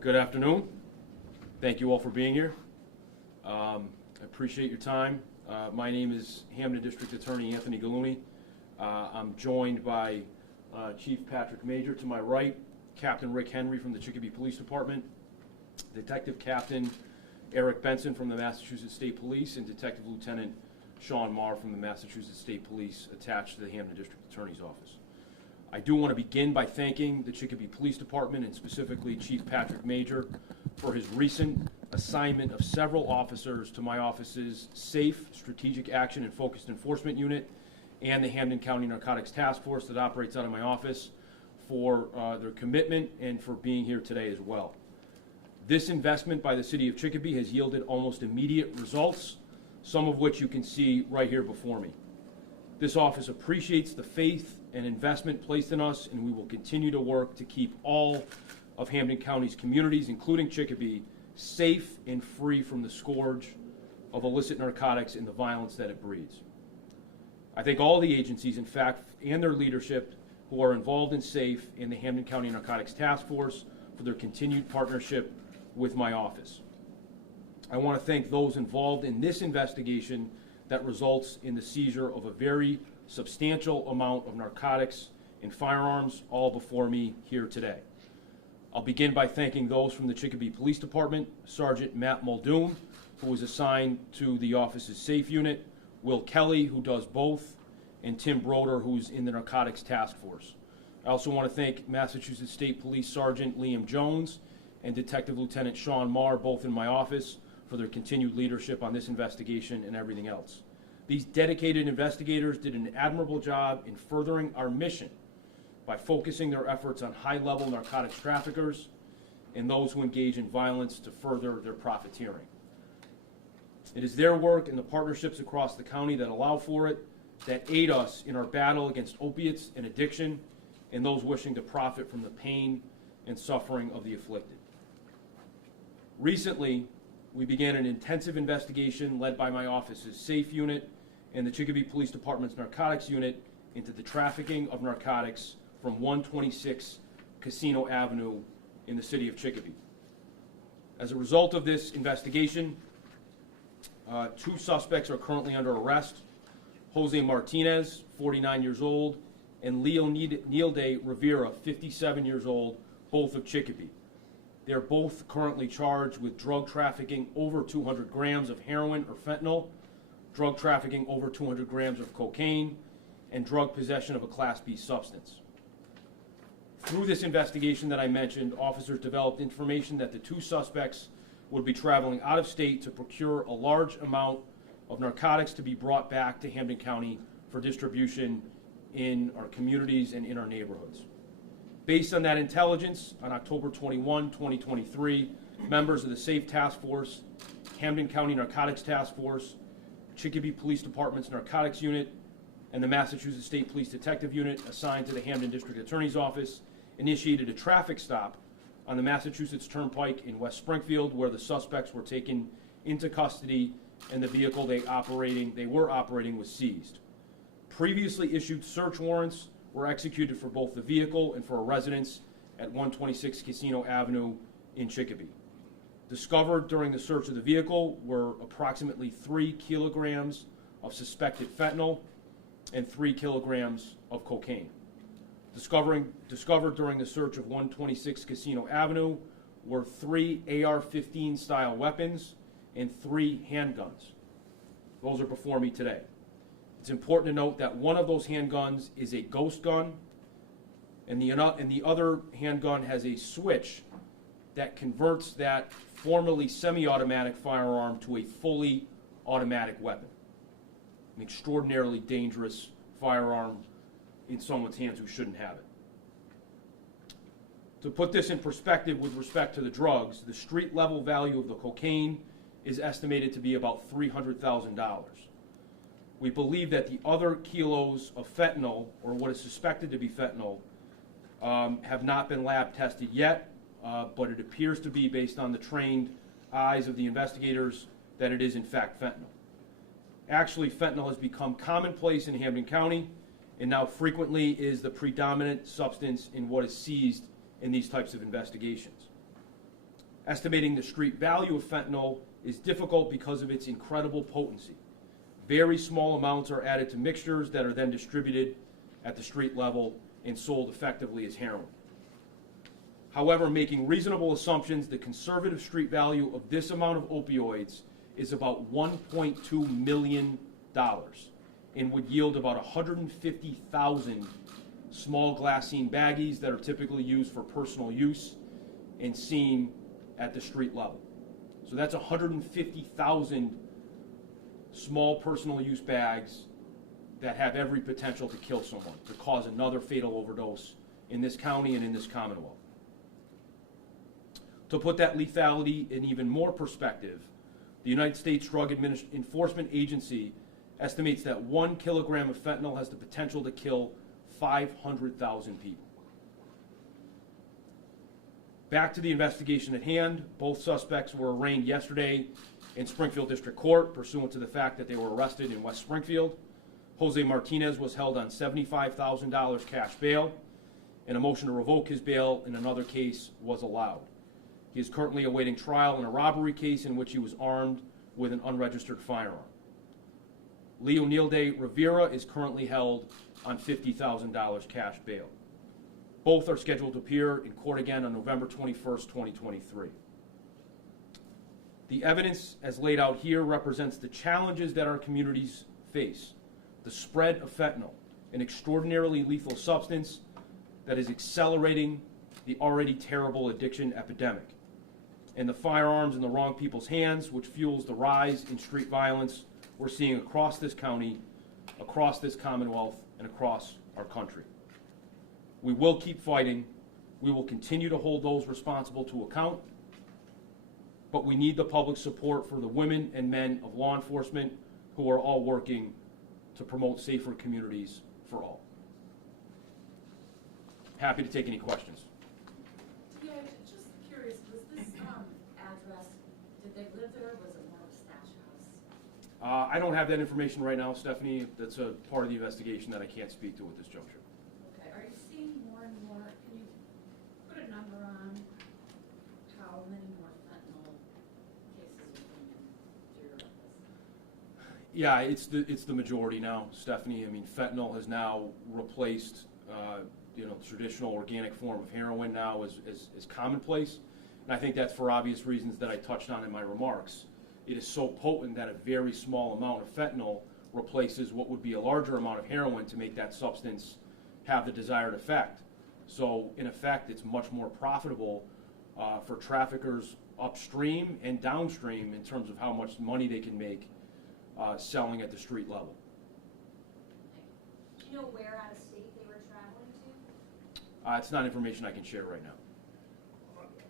Good afternoon. Thank you all for being here. I appreciate your time. My name is Hampden District Attorney Anthony Gulluni. I'm joined by Chief Patrick Major to my right, Captain Rick Henry from the Chicopee Police Department, Detective Captain Eric Benson from the Massachusetts State Police, and Detective Lieutenant Sean Marr from the Massachusetts State Police attached to the Hampden District Attorney's Office. I do want to begin by thanking the Chicopee Police Department and specifically Chief Patrick Major for his recent assignment of several officers to my office's Safe, Strategic Action and Focused Enforcement Unit and the Hampden County Narcotics Task Force that operates out of my office for their commitment and for being here today as well. This investment by the City of Chicopee has yielded almost immediate results, some of which you can see right here before me. This office appreciates the faith and investment placed in us, and we will continue to work to keep all of Hampden County's communities, including Chicopee, safe and free from the scourge of illicit narcotics and the violence that it breeds. I thank all the agencies, in fact, and their leadership who are involved in SAFE and the Hampden County Narcotics Task Force for their continued partnership with my office. I want to thank those involved in this investigation that results in the seizure of a very substantial amount of narcotics and firearms, all before me here today. I'll begin by thanking those from the Chicopee Police Department, Sergeant Matt Muldoon, who was assigned to the office's SAFE unit, Will Kelly, who does both, and Tim Broder, who's in the Narcotics Task Force. I also want to thank Massachusetts State Police Sergeant Liam Jones and Detective Lieutenant Sean Marr, both in my office, for their continued leadership on this investigation and everything else. These dedicated investigators did an admirable job in furthering our mission by focusing their efforts on high-level narcotics traffickers and those who engage in violence to further their profiteering. It is their work and the partnerships across the county that allow for it, that aid us in our battle against opiates and addiction and those wishing to profit from the pain and suffering of the afflicted. Recently, we began an intensive investigation led by my office's SAFE unit and the Chicopee Police Department's Narcotics unit into the trafficking of narcotics from 126 Casino Avenue in the city of Chicopee. As a result of this investigation, 2 suspects are currently under arrest: Jose Martinez, 49 years old, and Leo Nielde Rivera, 57 years old, both of Chicopee. They're both currently charged with drug trafficking over 200 grams of heroin or fentanyl, drug trafficking over 200 grams of cocaine, and drug possession of a Class B substance. Through this investigation that I mentioned, officers developed information that the 2 suspects would be traveling out of state to procure a large amount of narcotics to be brought back to Hampden County for distribution in our communities and in our neighborhoods. Based on that intelligence, on October 21, 2023, members of the SAFE Task Force, Hampden County Narcotics Task Force, Chicopee Police Department's Narcotics Unit, and the Massachusetts State Police Detective Unit assigned to the Hampden District Attorney's Office initiated a traffic stop on the Massachusetts Turnpike in West Springfield, where the suspects were taken into custody and the vehicle they were operating was seized. Previously issued search warrants were executed for both the vehicle and for a residence at 126 Casino Avenue in Chicopee. Discovered during the search of the vehicle were approximately 3 kilograms of suspected fentanyl and 3 kilograms of cocaine. Discovered during the search of 126 Casino Avenue were 3 AR-15 style weapons and 3 handguns. Those are before me today. It's important to note that one of those handguns is a ghost gun, and the other handgun has a switch that converts that formerly semi-automatic firearm to a fully automatic weapon. An extraordinarily dangerous firearm in someone's hands who shouldn't have it. To put this in perspective with respect to the drugs, the street level value of the cocaine is estimated to be about $300,000. We believe that the other kilos of fentanyl, or what is suspected to be fentanyl, have not been lab tested yet, but it appears to be, based on the trained eyes of the investigators, that it is in fact fentanyl. Actually, fentanyl has become commonplace in Hampden County, and now frequently is the predominant substance in what is seized in these types of investigations. Estimating the street value of fentanyl is difficult because of its incredible potency. Very small amounts are added to mixtures that are then distributed at the street level and sold effectively as heroin. However, making reasonable assumptions, the conservative street value of this amount of opioids is about $1.2 million and would yield about 150,000 small glassine baggies that are typically used for personal use and seen at the street level. So that's 150,000 small personal use bags that have every potential to kill someone, to cause another fatal overdose in this county and in this Commonwealth. To put that lethality in even more perspective, the United States Drug Enforcement Agency estimates that 1 kilogram of fentanyl has the potential to kill 500,000 people. Back to the investigation at hand, both suspects were arraigned yesterday in Springfield District Court pursuant to the fact that they were arrested in West Springfield. Jose Martinez was held on $75,000 cash bail, and a motion to revoke his bail in another case was allowed. He is currently awaiting trial in a robbery case in which he was armed with an unregistered firearm. Leo Nilde Rivera is currently held on $50,000 cash bail. Both are scheduled to appear in court again on November 21st, 2023. The evidence as laid out here represents the challenges that our communities face. The spread of fentanyl, an extraordinarily lethal substance that is accelerating the already terrible addiction epidemic, and the firearms in the wrong people's hands, which fuels the rise in street violence we're seeing across this county, across this Commonwealth, and across our country. We will keep fighting. We will continue to hold those responsible to account, but we need the public support for the women and men of law enforcement who are all working to promote safer communities for all. Happy to take any questions. Yeah, just curious, was this address, did they live there, or was it more of a stash house? I don't have that information right now, Stephanie. That's a part of the investigation that I can't speak to at this juncture. Okay, are you seeing more and more, can you put a number on how many more fentanyl cases are being into your office? Yeah, it's the majority now, Stephanie. I mean, fentanyl has now replaced traditional organic form of heroin now is commonplace. And I think that's for obvious reasons that I touched on in my remarks. It is so potent that a very small amount of fentanyl replaces what would be a larger amount of heroin to make that substance have the desired effect. So in effect, it's much more profitable for traffickers upstream and downstream in terms of how much money they can make selling at the street level. Do you know where out of state they were traveling to? It's not information I can share right now.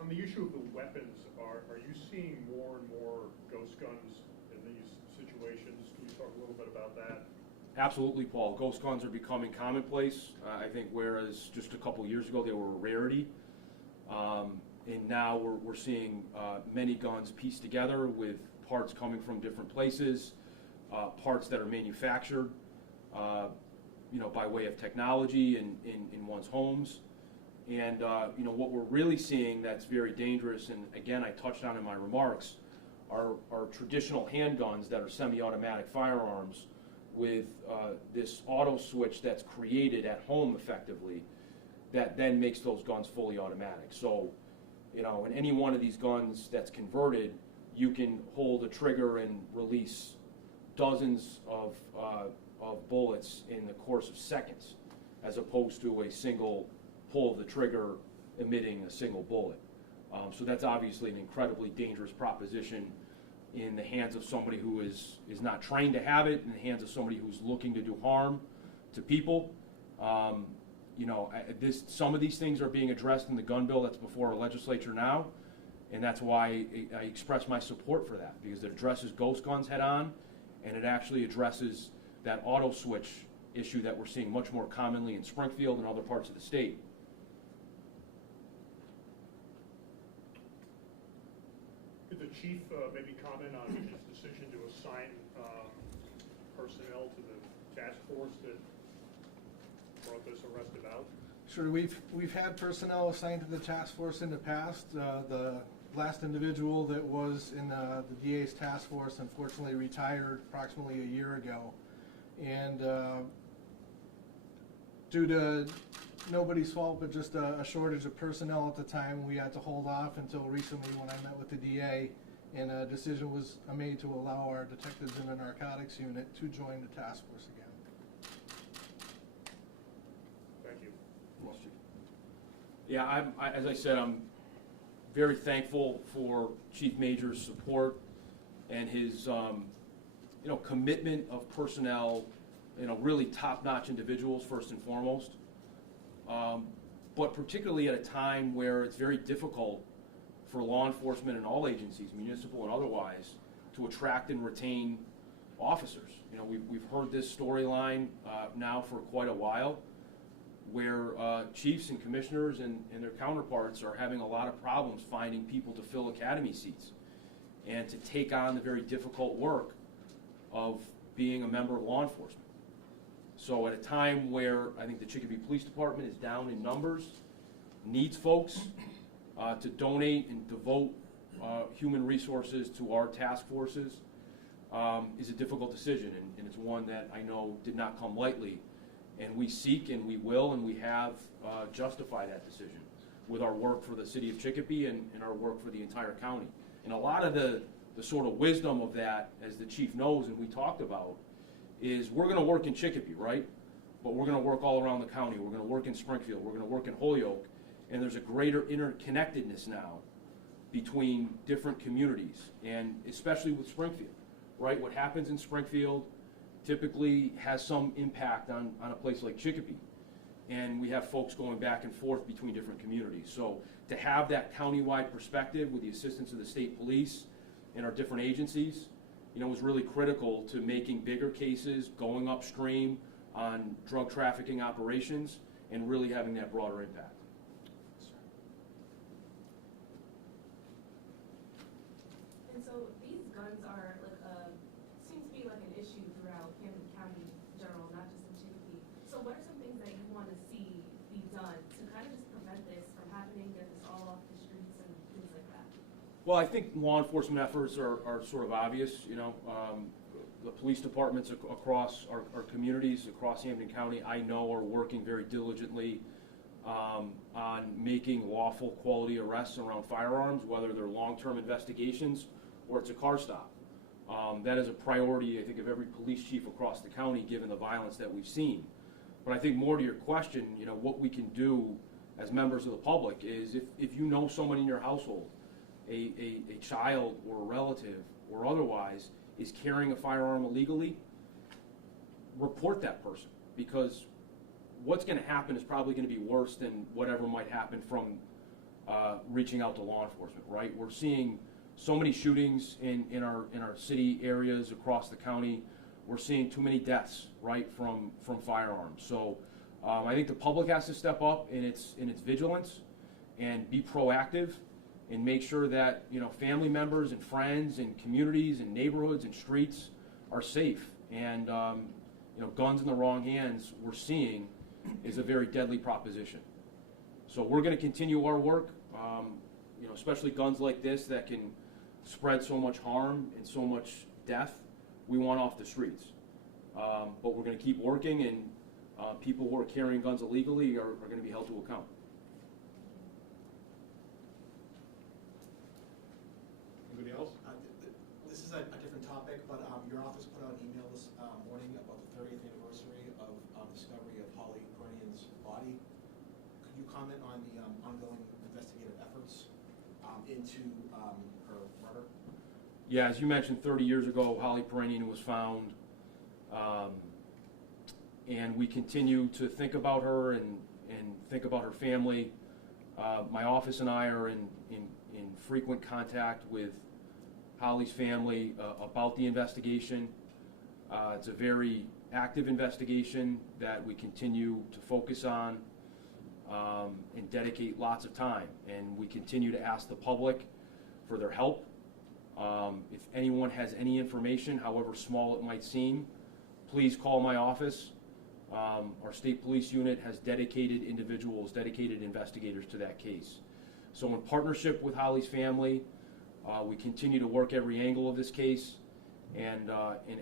On the issue of the weapons, are you seeing more and more ghost guns in these situations? Can you talk a little bit about that? Absolutely, Paul. Ghost guns are becoming commonplace. I think whereas just a couple years ago they were a rarity, and now we're seeing many guns pieced together with parts coming from different places, parts that are manufactured by way of technology in one's homes. And what we're really seeing that's very dangerous, and again I touched on in my remarks, are traditional handguns that are semi-automatic firearms with this auto switch that's created at home effectively that then makes those guns fully automatic. So, in any one of these guns that's converted, you can hold a trigger and release dozens of bullets in the course of seconds, as opposed to a single pull of the trigger emitting a single bullet. So that's obviously an incredibly dangerous proposition in the hands of somebody who is not trained to have it, in the hands of somebody who's looking to do harm to people. Some of these things are being addressed in the gun bill that's before our legislature now, and that's why I express my support for that, because it addresses ghost guns head on, and it actually addresses that auto switch issue that we're seeing much more commonly in Springfield and other parts of the state. Could the chief maybe comment on his decision to assign personnel to the task force that brought this arrest about? Sure, we've had personnel assigned to the task force in the past. The last individual that was in the DA's task force unfortunately retired approximately a year ago. And due to nobody's fault but just a shortage of personnel at the time, we had to hold off until recently when I met with the DA, and a decision was made to allow our detectives in the narcotics unit to join the task force again. Thank you. Yeah, as I said, I'm very thankful for Chief Major's support and his, commitment of personnel, really top-notch individuals first and foremost. But particularly at a time where it's very difficult for law enforcement and all agencies, municipal and otherwise, to attract and retain officers. We've heard this storyline now for quite a while, where chiefs and commissioners and their counterparts are having a lot of problems finding people to fill academy seats and to take on the very difficult work of being a member of law enforcement. So at a time where I think the Chicopee Police Department is down in numbers, needs folks to donate and devote human resources to our task forces is a difficult decision, and it's one that I know did not come lightly. And we seek and we will and we have justified that decision with our work for the city of Chicopee and our work for the entire county. And a lot of the sort of wisdom of that, as the chief knows and we talked about, is we're going to work in Chicopee, right? But we're going to work all around the county. We're going to work in Springfield. We're going to work in Holyoke. And there's a greater interconnectedness now between different communities, and especially with Springfield, right? What happens in Springfield typically has some impact on a place like Chicopee. And we have folks going back and forth between different communities. So to have that countywide perspective with the assistance of the state police and our different agencies, was really critical to making bigger cases, going upstream on drug trafficking operations, and really having that broader impact. And so these guns are seems to be like an issue throughout Hampden County in general, not just in Chicopee. So what are some things that you want to see be done to kind of just prevent this from happening, get this all off the streets and things like that? Well, I think law enforcement efforts are sort of obvious. The police departments across our communities, across Hampden County, I know are working very diligently on making lawful quality arrests around firearms, whether they're long-term investigations or it's a car stop. That is a priority, I think, of every police chief across the county, given the violence that we've seen. But I think more to your question, what we can do as members of the public is if you know someone in your household, a child or a relative or otherwise, is carrying a firearm illegally, report that person, because what's going to happen is probably going to be worse than whatever might happen from reaching out to law enforcement, right? We're seeing so many shootings in our city areas across the county. We're seeing too many deaths, right, from firearms. So I think the public has to step up in its vigilance and be proactive and make sure that family members and friends and communities and neighborhoods and streets are safe. And guns in the wrong hands, we're seeing, is a very deadly proposition. So we're going to continue our work, especially guns like this that can spread so much harm and so much death. We want off the streets. But we're going to keep working, and people who are carrying guns illegally are going to be held to account. Anybody else? This is a different topic, but your office put out an email this morning about the 30th anniversary of discovery of Holly Brennian's body. Could you comment on the ongoing investigative efforts into her murder? Yeah, as you mentioned, 30 years ago, Holly Brennian was found, and we continue to think about her and think about her family. My office and I are in frequent contact with Holly's family about the investigation. It's a very active investigation that we continue to focus on and dedicate lots of time. And we continue to ask the public for their help. If anyone has any information, however small it might seem, please call my office. Our state police unit has dedicated individuals, dedicated investigators to that case. So in partnership with Holly's family, we continue to work every angle of this case and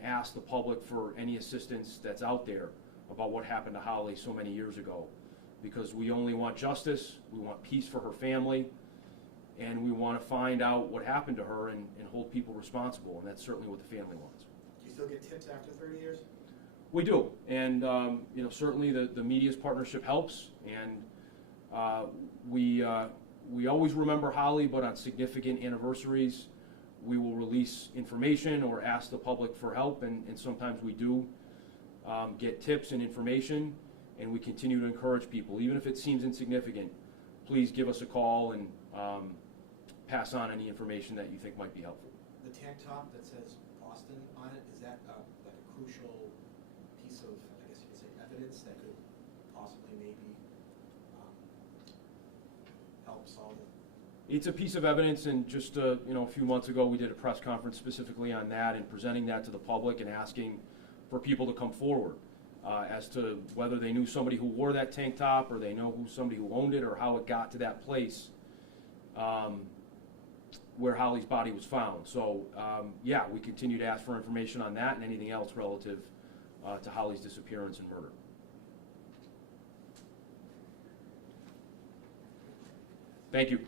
ask the public for any assistance that's out there about what happened to Holly so many years ago. Because we only want justice, we want peace for her family, and we want to find out what happened to her and hold people responsible, and that's certainly what the family wants. Do you still get tips after 30 years? We do, and you know, certainly the media's partnership helps, and we always remember Holly, but on significant anniversaries, we will release information or ask the public for help, and sometimes we do get tips and information, and we continue to encourage people, even if it seems insignificant, please give us a call and pass on any information that you think might be helpful. The tank top that says Boston on it, is that like a crucial piece of, I guess you could say, evidence that could possibly maybe help solve it? It's a piece of evidence, and just you know, a few months ago we did a press conference specifically on that and presenting that to the public and asking for people to come forward as to whether they knew somebody who wore that tank top or they know somebody who owned it or how it got to that place where Holly's body was found. So yeah, we continue to ask for information on that and anything else relative to Holly's disappearance and murder. Thank you.